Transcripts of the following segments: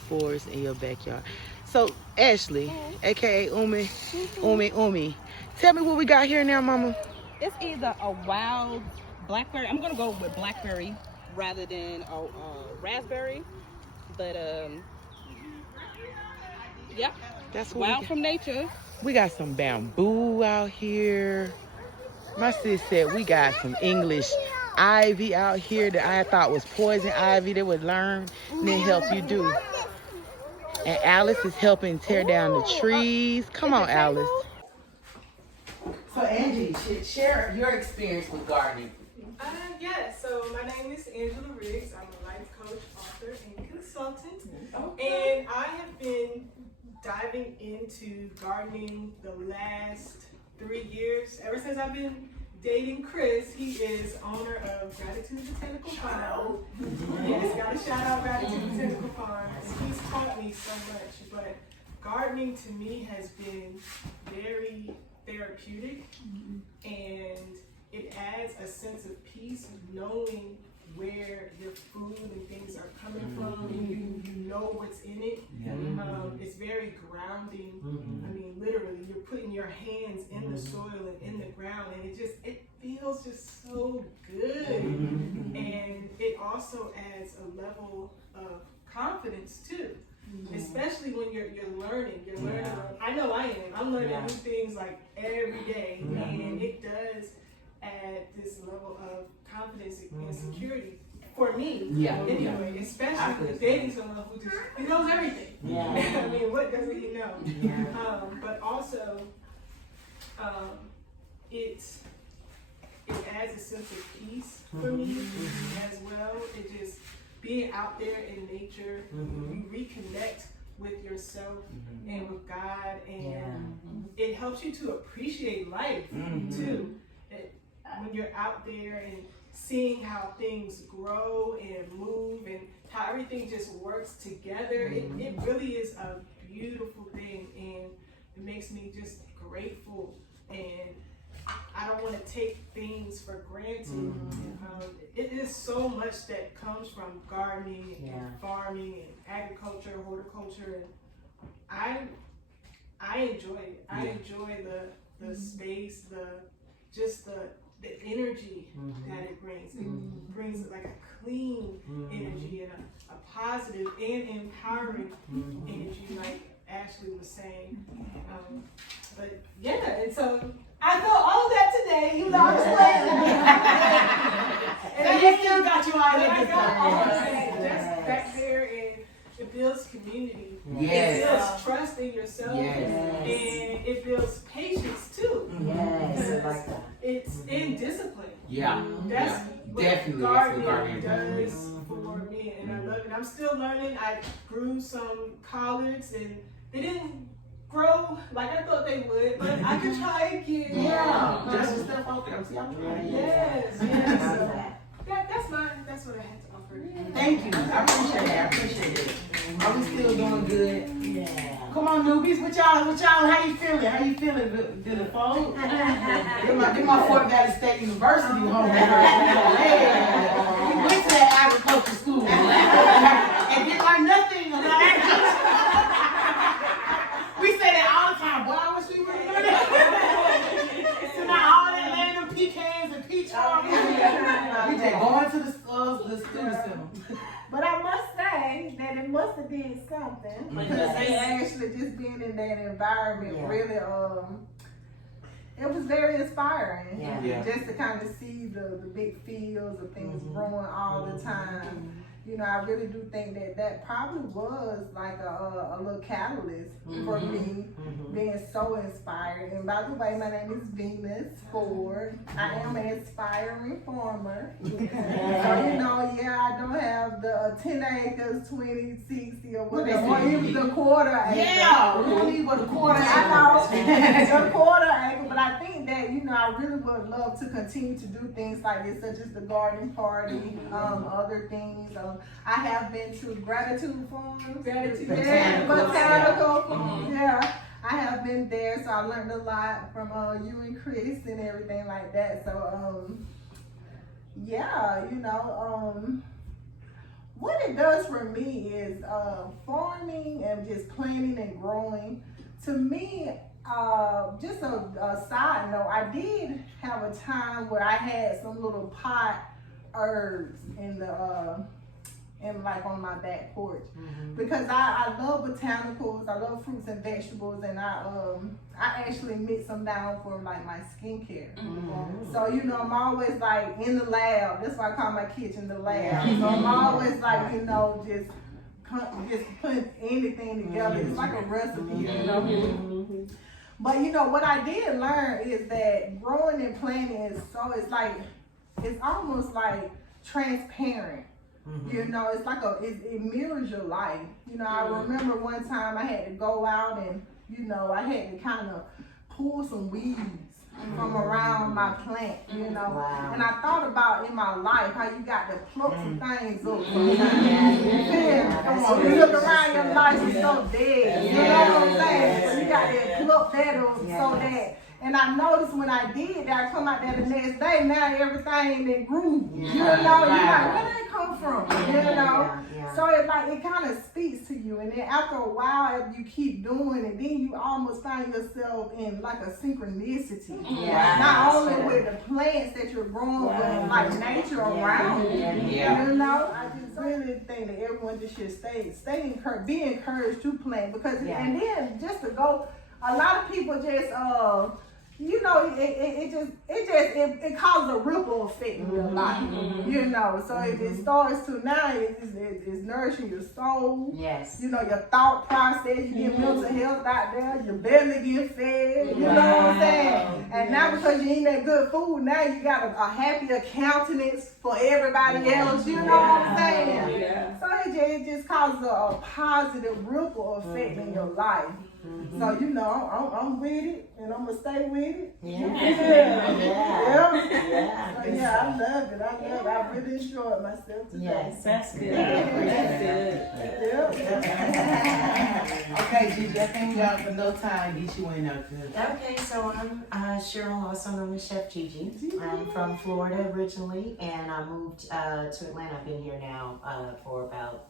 forest in your backyard. So, Ashley, aka Umi, tell me what we got here now, Mama. It's either a wild blackberry. I'm gonna go with blackberry rather than a raspberry. But yep, That's what wild from nature. we got. Some bamboo out here. My sis said we got some English ivy out here that I thought was poison ivy that would learn and then help you do. And Alice is helping tear down the trees. Come on, Alice. So Angie, share your experience with gardening. So my name is Angela Riggs. I'm a life coach, author, and consultant. And I have been diving into gardening the last 3 years. Ever since I've been dating Chris, he is owner of Gratitude Botanical Farm. Yes, gotta shout out Gratitude Botanical Farm. He's taught me so much, but gardening to me has been very therapeutic, and it adds a sense of peace knowing where your food and things are coming from, and you know what's in it. It's very grounding. I mean, literally, you're putting your hands in the soil and in the ground, and it feels just so good. And it also adds a level of confidence too. Especially when you're learning. You're learning. I know I am. I'm learning new things like every day, and it does add this level of confidence and security for me. Anyway, especially with dating someone who knows everything. I mean, what doesn't he know? But also, it adds a sense of peace for me as well. It just being out there in nature, you reconnect with yourself and with God, and it helps you to appreciate life too. When you're out there and seeing how things grow and move and how everything just works together, it really is a beautiful thing, and it makes me just grateful, and I don't want to take things for granted. It is so much that comes from gardening and farming and agriculture, horticulture, and I enjoy it. I enjoy the space, the energy that it brings. It brings like a clean energy and a positive and empowering energy, like Ashley was saying. But yeah, and so I felt all of that today, even though I was late. And he still got you all that. I got all of that just back there, and it builds community. It builds trust in yourself, and it builds patience too. Because it's in discipline. That's what gardening does for me, and I love it. I'm still learning. I grew some collards, and they didn't grow like I thought they would, but I could try again. Just the stuff out there. See, I'm trying. Yes. That's what I had to offer. Thank you. I appreciate it. Are we still doing good? Come on, newbies. What y'all? How you feeling? Did it fold? Get my Fort Valley State University home. We went to that agriculture school and didn't learn nothing about agriculture. We say that all the time. Boy, I wish we would have learned that. So now all that land of pecans and peach farms. We just going to the student center. But I must say that it must have been something, because they actually just being in that environment really, it was very inspiring. Just to kind of see the big fields of things growing all the time. You know, I really do think that probably was like a little catalyst for me, being so inspired. And by the way, my name is Venus Ford. I am an aspiring farmer. So, you know, I don't have the 10 acres, 20, 60, or whatever, or even the quarter acre. We don't need but a quarter acre. I know, the quarter acre, but I think that, you know, I really would love to continue to do things like this, such as the garden party, other things. I have been to Gratitude Farms, Botanical Farms, I have been there, so I learned a lot from you and Chris and everything like that. So, you know, what it does for me is farming and just planting and growing. To me, just a side note, I did have a time where I had some little pot herbs in the and like on my back porch, because I love botanicals, I love fruits and vegetables, and I actually mix them down for like my skincare. So you know, I'm always like in the lab. That's why I call my kitchen the lab. So I'm always like, you know, just put anything together. It's like a recipe, you know. But you know what I did learn is that growing and planting is it's almost like transparent. You know, it's like it mirrors your life. You know, I remember one time I had to go out and, you know, I had to kind of pull some weeds from around my plant, you know. Wow. And I thought about in my life how you got to pluck some things up. Come on, you look around, your life is so dead. You know what I'm saying? So you got to pluck that up so that. And I noticed when I did that, I come out there the next day, now everything that grew, you know, you're like, where did that come from? You know? So it kind of speaks to you. And then after a while, if you keep doing it, then you almost find yourself in like a synchronicity. Not only with the plants that you're growing, but like nature around you. You know? I just really think that everyone just should stay encouraged, be encouraged to plant. Because, and then just to go, a lot of people just, you know, it causes a ripple effect in your life, you know. So it starts to now, it's nourishing your soul. Yes. You know, your thought process, you get mental health out there, your belly get fed, you know what I'm saying? And now because you eat that good food, now you got a happier countenance for everybody else, you know what I'm saying? So it just causes a positive ripple effect in your life. So you know, I'm with it, and I'm gonna stay with it. So, I love it. I really enjoyed myself today. Yes, that's good. Okay, Gigi, I think we got for no time. Get you in there. Okay, so I'm Cheryl, also known as Chef Gigi. I'm from Florida originally, and I moved to Atlanta. I've been here now for about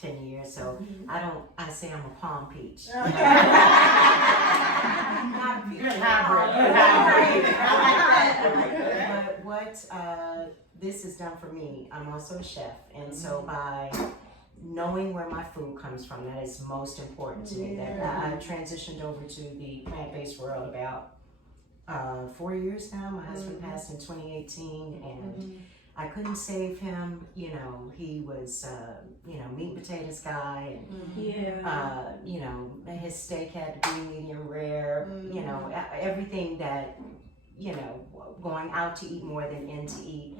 10 years, so I say I'm a palm peach. Not a peach. You're hybrid. I like that. But what this has done for me, I'm also a chef, and so by knowing where my food comes from, that is most important to me. That I transitioned over to the plant-based world about 4 years now. My husband passed in 2018, and I couldn't save him. You know, he was, meat and potatoes guy, and you know, his steak had to be medium rare. You know, everything that, you know, going out to eat more than in to eat.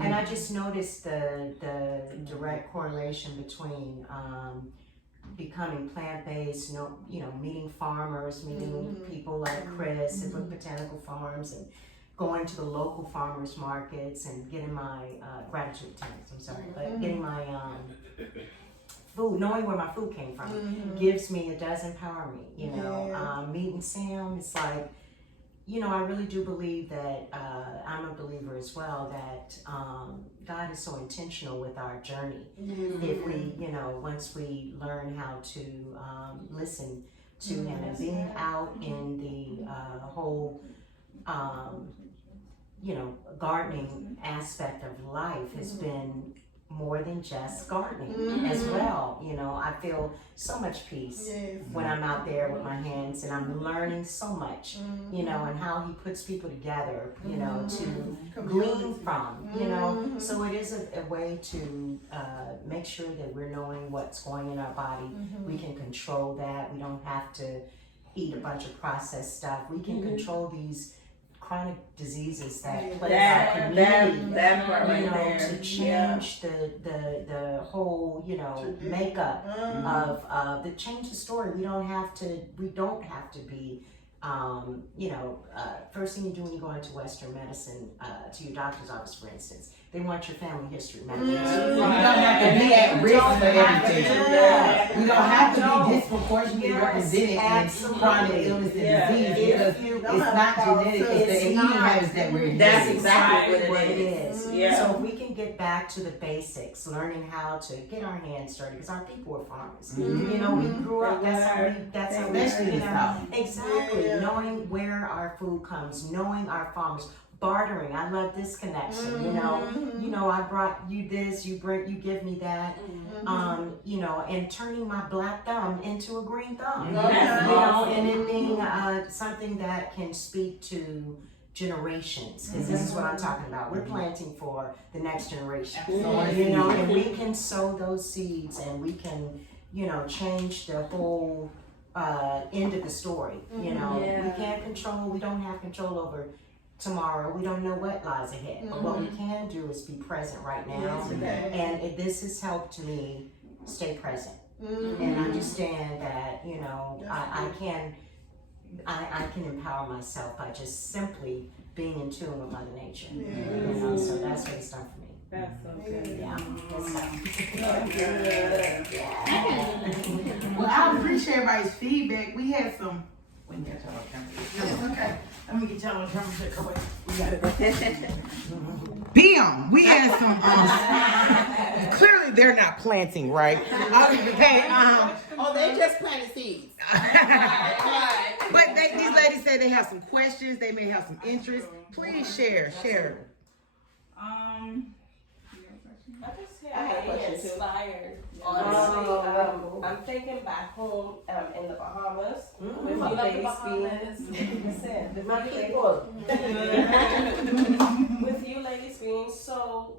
And I just noticed the direct correlation between becoming plant-based, meeting farmers, meeting people like Chris and with botanical farms, and going to the local farmers markets and getting my gratitude tanks, getting my food, knowing where my food came from it does empower me, you know. Meeting Sam, it's like, you know, I really do believe that, I'm a believer as well, that God is so intentional with our journey. If we, you know, once we learn how to listen to Him, and being out in the whole, gardening aspect of life has been more than just gardening as well. You know, I feel so much peace when I'm out there with my hands, and I'm learning so much, you know, and how He puts people together, you know, to glean from, you know. So it is a way to make sure that we're knowing what's going in our body. We can control that. We don't have to eat a bunch of processed stuff. We can control these chronic diseases that plague our community, that part right there. To change the whole, you know, makeup of the change the story. We don't have to be, first thing you do when you go into Western medicine, to your doctor's office, for instance, they want your family history, medical history. You don't have to be at risk for everything. You don't have to be disproportionately represented in chronic illness and disease. because it's not genetic, it's the eating habits that we're That's doing. exactly what it is. Yeah. So if we can get back to the basics, learning how to get our hands dirty, because our people were farmers. You know, we grew up, that's how we, Especially in the South. exactly, knowing where our food comes, knowing our farmers, bartering. I love this connection. You know, I brought you this, you give me that. You know, and turning my black thumb into a green thumb. You know, and it being something that can speak to generations, because this is what I'm talking about. We're planting for the next generation. You know, and we can sow those seeds, and we can, you know, change the whole end of the story. You know, we don't have control over tomorrow. We don't know what lies ahead, but what we can do is be present right now. And this has helped me stay present and understand that, you know, I can empower myself by just simply being in tune with Mother Nature. You know, so that's what it's done for me. That's so good. Well, I appreciate everybody's feedback. We had some. We got y'all on camera. Okay, let me get y'all on camera. Come away. We got it. Bam! We had some. Clearly, they're not planting, right? Hey, Oh, they just planted seeds. but these ladies say they have some questions. They may have some interest. Please share. I just get inspired. Honestly, I'm thinking back home in the Bahamas with you ladies with you ladies being so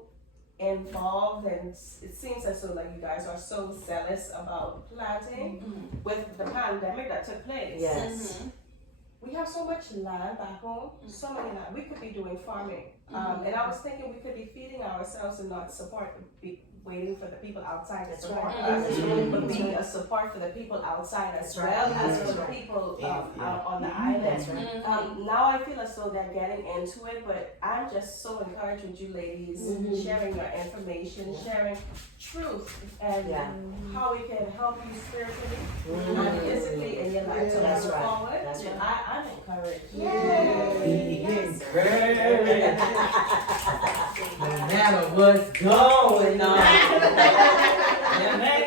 involved, and it seems as though like you guys are so zealous about planting with the pandemic that took place. Yes. We have so much land back home, so many land. We could be doing farming. And I was thinking we could be feeding ourselves and not waiting for the people outside to support us, but be a support for the people outside as well as for the people out on the island. Now I feel as though they're getting into it, but I'm just so encouraged with you ladies sharing your information, sharing truth, and how we can help you spiritually and physically in your life. So That's move right. forward. That's right. I'm encouraged. No matter what's going on. No matter